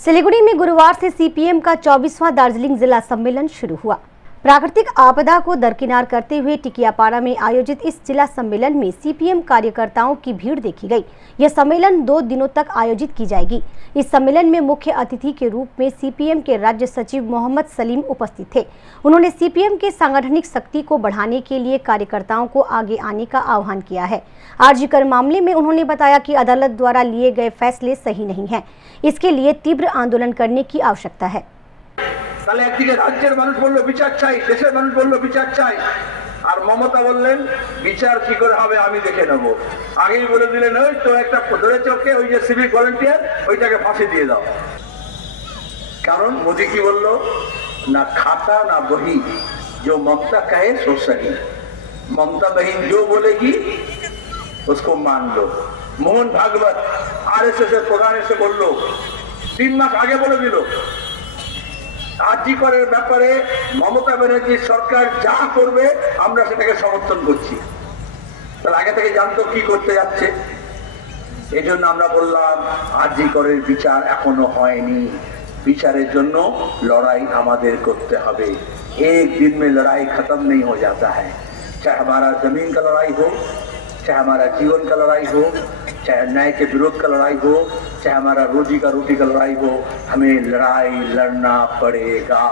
सिलीगुड़ी में गुरुवार से सीपीएम का 24वां दार्जिलिंग जिला सम्मेलन शुरू हुआ। प्राकृतिक आपदा को दरकिनार करते हुए टिकियापाड़ा में आयोजित इस जिला सम्मेलन में सीपीएम कार्यकर्ताओं की भीड़ देखी गई। यह सम्मेलन 2 दिनों तक आयोजित की जाएगी। इस सम्मेलन में मुख्य अतिथि के रूप में सीपीएम के राज्य सचिव मोहम्मद सलीम उपस्थित थे। उन्होंने सीपीएम के सांगठनिक शक्ति को बढ़ाने के लिए कार्यकर्ताओं को आगे आने का आह्वान किया है। आरजीकर मामले में उन्होंने बताया कि अदालत द्वारा लिए गए फैसले सही नहीं है, इसके लिए तीव्र आंदोलन करने की आवश्यकता है। তাহলে একদিকে রাজ্যের মানুষ বলল বিচার চাই, দেশের মানুষ বলল বিচার চাই, আর মমতা বললেন বিচার কি করে হবে আমি দেখে নেব। আগেই বলে দিলেন ওই তো একটা ধরে চোখে ওই যে সিভিক ভলান্টিয়ার ওইটাকে ফাঁসি দিয়ে দাও। কারণ মোদি কি বলল, না खाता ना वही जो ममता कहे सो सही, ममता बहन जो बोलेगी उसको मान लो। मोहन भागवत आरएसएस এর প্রধান এসে বলল 3 মাস আগে বলে দিল আরজিকরের ব্যাপারে মমতা ব্যানার্জি সরকার যা করবে আমরা সেটাকে সমর্থন করছি। তার আগে থেকে জানতো কি করতে যাচ্ছে। এজন্য আমরা বললাম আরজিকরের বিচার এখনো হয়নি, বিচারের জন্য লড়াই আমাদের করতে হবে। एक दिन में लड़ाई खत्म नहीं हो जाता है, चाहे हमारा जमीन का लड़ाई हो, चाहे हमारा जीवन का लड़ाई हो, चाहे न्याय के विरोध का लड़ाई हो, चाहे हमारा रोजी का रोटी का लड़ाई हो, हमें लड़ाई लड़ना पड़ेगा।